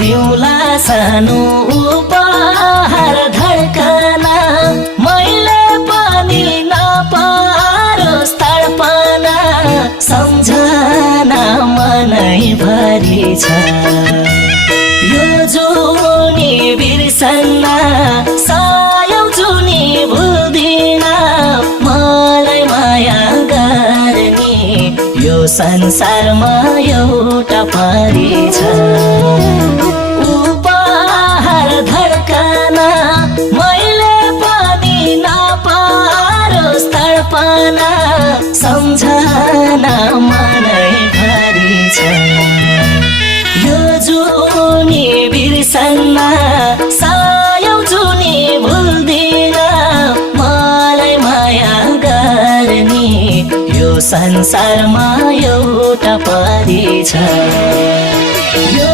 दिउला सानो उपहार धड्कना मैले पनि नपारोस् तडपना सम्झना मनैभरि छ यो जुनी बिर्सन्न सायौं जुनी भुल्दिन मलाई माया गर्ने यो संसारमा एउटा परी छ उपहार धड्कना मैले पनि नपारोस् तडपना सम्झना मनैभरि छ यो जुनी बिर्सन्न सायौं जुनी भुल्दिन मलाई माया गर्ने यो संसारमा एउटा परी छ यो